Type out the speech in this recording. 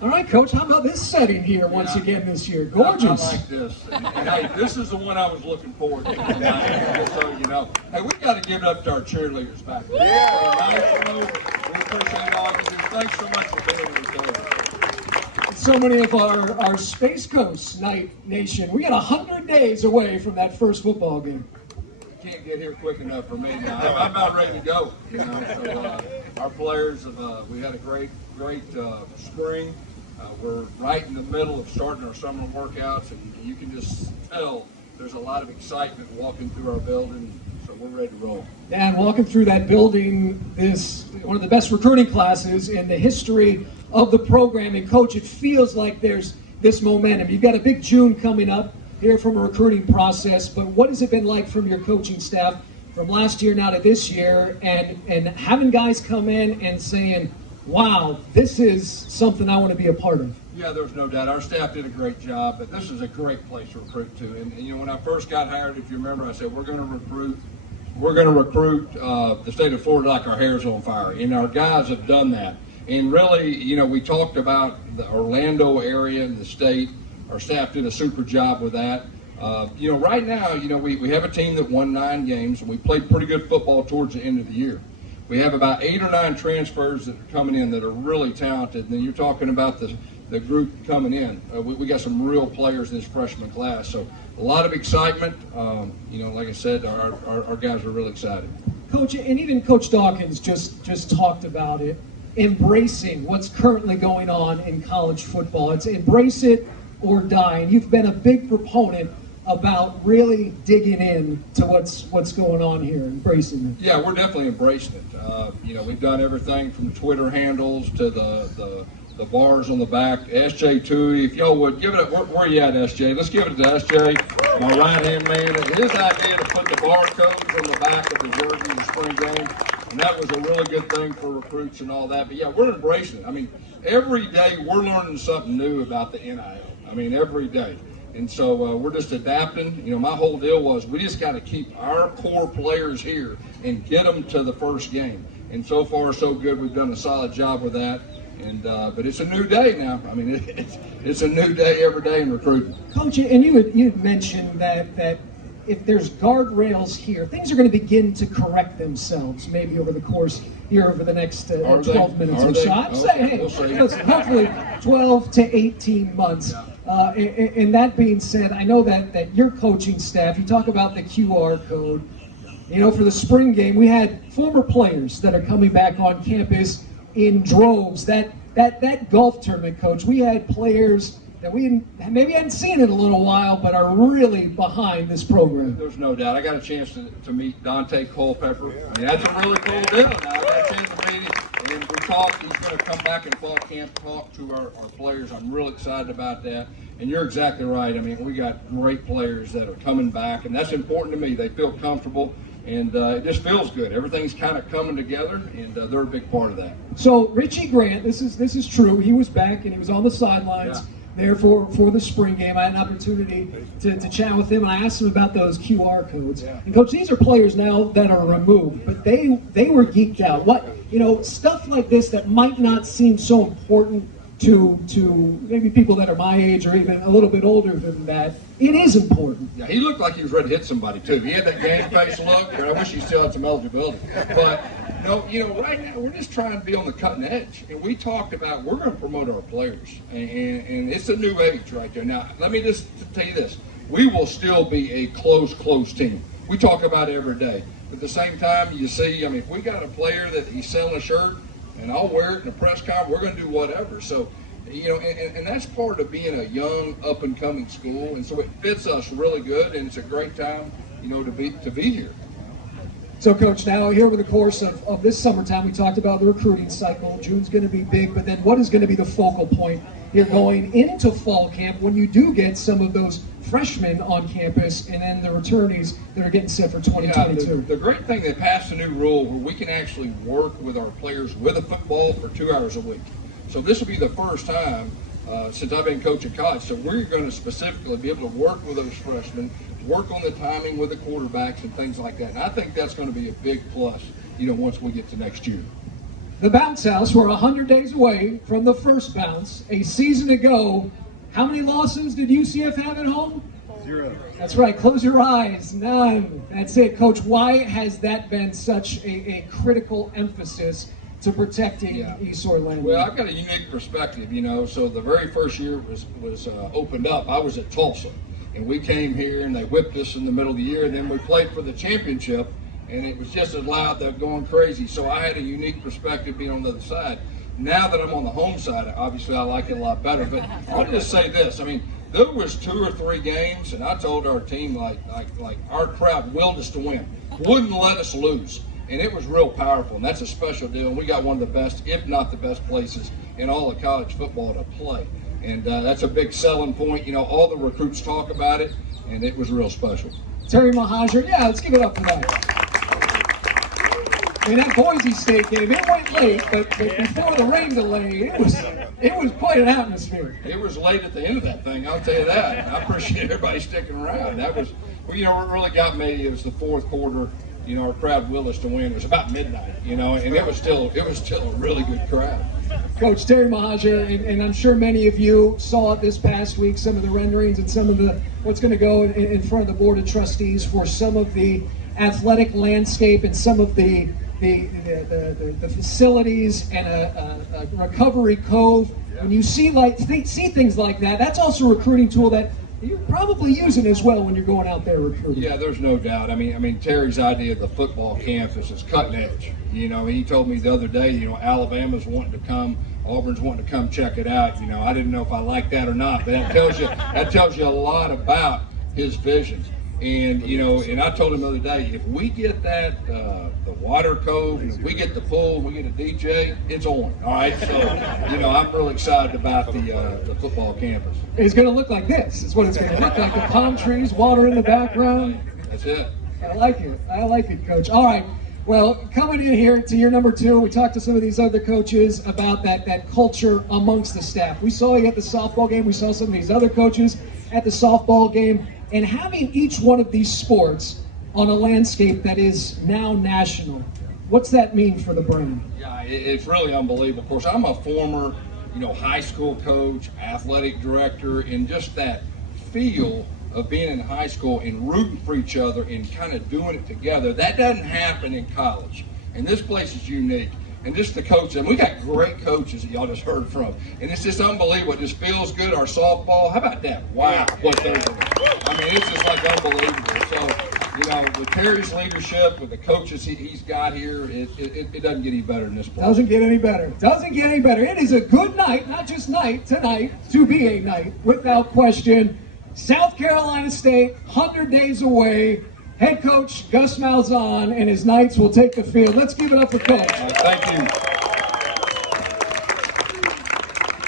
All right, Coach, how about this setting here once again this year? Gorgeous. I like this. And hey, this is the one I was looking forward to tonight, just so you know. Hey, we got to give it up to our cheerleaders back there. Yeah. We appreciate all of you. Thanks so much for being with us. So many of our Space Coast Night Nation, we got 100 days away from that first football game. Can't get here quick enough for me now. I'm about ready to go. You know, so our players have we had a great spring. We're right in the middle of starting our summer workouts, and you can just tell there's a lot of excitement walking through our building. So we're ready to roll. And walking through that building, this one of the best recruiting classes in the history of the program. And Coach, it feels like there's this momentum. You've got a big June coming up here from a recruiting process, but what has it been like from your coaching staff from last year now to this year, and having guys come in and saying, wow, this is something I want to be a part of? Yeah, there's no doubt. Our staff did a great job, but this is a great place to recruit to. And you know, when I first got hired, if you remember, I said we're going to recruit the state of Florida like our hair's on fire, and our guys have done that. And really, you know, we talked about the Orlando area and the state. Our staff did a super job with that. You know, right now, you know, we have a team that won 9 games, and we played pretty good football towards the end of the year. We have about 8 or 9 transfers that are coming in that are really talented. And then you're talking about the group coming in. We got some real players in this freshman class. So a lot of excitement. You know, like I said, our guys are really excited. Coach, and even Coach Dawkins just talked about it, embracing what's currently going on in college football. It's embrace it or die. And you've been a big proponent about really digging in to what's going on here, embracing it. Yeah, we're definitely embracing it. You know, we've done everything from Twitter handles to the bars on the back. SJ too, if y'all would give it up. Where you at, SJ? Let's give it to SJ, my right-hand man. His idea to put the barcodes on the back of the jersey in the spring game, and that was a really good thing for recruits and all that. But yeah, we're embracing it. I mean, every day we're learning something new about the NIL. I mean, every day. And so we're just adapting. You know, my whole deal was we just got to keep our core players here and get them to the first game. And so far, so good. We've done a solid job with that. And but it's a new day now. I mean, it's a new day every day in recruiting. Coach, and you had mentioned that if there's guardrails here, things are going to begin to correct themselves maybe over the course here over the next 12 minutes or so. I'm saying, hey, listen, hopefully 12 to 18 months. And that being said, I know that your coaching staff, you talk about the QR code. You know, for the spring game, we had former players that are coming back on campus in droves. That golf tournament, Coach, we had players that we maybe hadn't seen in a little while, but are really behind this program. There's no doubt. I got a chance to meet Dante Culpepper. I mean, that's a really cool deal. Now, I got a chance to meet him, and we talked. He's going to come back in fall camp, talk to our players. I'm real excited about that. And you're exactly right. I mean, we got great players that are coming back, and that's important to me. They feel comfortable, and it just feels good. Everything's kind of coming together, and they're a big part of that. So Richie Grant, this is true. He was back, and he was on the sidelines. Yeah. There for the spring game. I had an opportunity to chat with him, and I asked him about those QR codes. Yeah. And Coach, these are players now that are removed, but they were geeked out. What, you know, stuff like this that might not seem so important to maybe people that are my age or even a little bit older than that, it is important. Yeah, he looked like he was ready to hit somebody too. He had that game face look, and I wish he still had some eligibility. But no, you know, right now we're just trying to be on the cutting edge. And we talked about we're going to promote our players, and it's a new age right there. Now, let me just tell you this: we will still be a close team. We talk about it every day. But at the same time, you see, I mean, if we got a player that he's selling a shirt, and I'll wear it in a press conference, we're going to do whatever. So, you know, and that's part of being a young, up-and-coming school, and so it fits us really good, and it's a great time, you know, to be here. So, Coach, now here over the course of this summertime, we talked about the recruiting cycle. June's going to be big, but then what is going to be the focal point here going into fall camp when you do get some of those freshmen on campus and then the returnees that are getting set for 2022? Yeah, the great thing, they passed a new rule where we can actually work with our players with a football for 2 hours a week. So this will be the first time since I've been coaching college. So we're going to specifically be able to work with those freshmen, work on the timing with the quarterbacks and things like that. And I think that's going to be a big plus, you know, once we get to next year. The bounce house, we're 100 days away from the first bounce. A season ago, how many losses did UCF have at home? 0. That's right, close your eyes, none. That's it. Coach, why has that been such a critical emphasis to protecting East Orlando? Well, I've got a unique perspective, so the very first year was opened up, I was at Tulsa. And we came here and they whipped us in the middle of the year, and then we played for the championship, and it was just as loud, they're going crazy. So I had a unique perspective being on the other side. Now that I'm on the home side, obviously I like it a lot better. But I'll just say this, there was 2 or 3 games, and I told our team, like our crowd willed us to win, wouldn't let us lose. And it was real powerful, and that's a special deal. And we got one of the best, if not the best places in all of college football to play. And that's a big selling point. All the recruits talk about it, and it was real special. Terry Mahajer, let's give it up for that. That Boise State game, it went late, but before the rain delay, it was quite an atmosphere. It was late at the end of that thing, I'll tell you that. I appreciate everybody sticking around. That was, what really got me, it was the fourth quarter. Our crowd willed us to win. It was about midnight, and it was still a really good crowd. Coach Terry Mahajer, and I'm sure many of you saw it this past week, some of the renderings and some of what's going to go in front of the Board of Trustees for some of the athletic landscape and some of the facilities and a recovery cove. When you see things like that, that's also a recruiting tool that you're probably using as well when you're going out there recruiting. Yeah, there's no doubt. Terry's idea of the football campus is cutting edge. He told me the other day, Alabama's wanting to come, Auburn's wanting to come check it out. I didn't know if I liked that or not, but that tells you a lot about his vision. And and I told him the other day, if we get that the water cove, and if we get the pool, and we get a DJ, it's on. All right, so I'm really excited about the football campus. It's going to look like this. It's what it's going to look like. The palm trees, water in the background. That's it. I like it, Coach. All right. Well, coming in here to your number 2, we talked to some of these other coaches about that culture amongst the staff. We saw you at the softball game. We saw some of these other coaches at the softball game. And having each one of these sports on a landscape that is now national, what's that mean for the brand? Yeah, it's really unbelievable. Of course, I'm a former, high school coach, athletic director, and just that feel of being in high school and rooting for each other and kind of doing it together. That doesn't happen in college. And this place is unique. And just the coaches, and we got great coaches that y'all just heard from. And it's just unbelievable. It just feels good. Our softball, how about that? Wow, what they're doing. It's just like unbelievable. So, with Terry's leadership, with the coaches he's got here, it doesn't get any better in this place. Doesn't get any better. It is a good night, not just night, tonight, to be a night, without question. South Carolina State, 100 days away. Head coach Gus Malzhan and his Knights will take the field. Let's give it up for Coach. Thank you.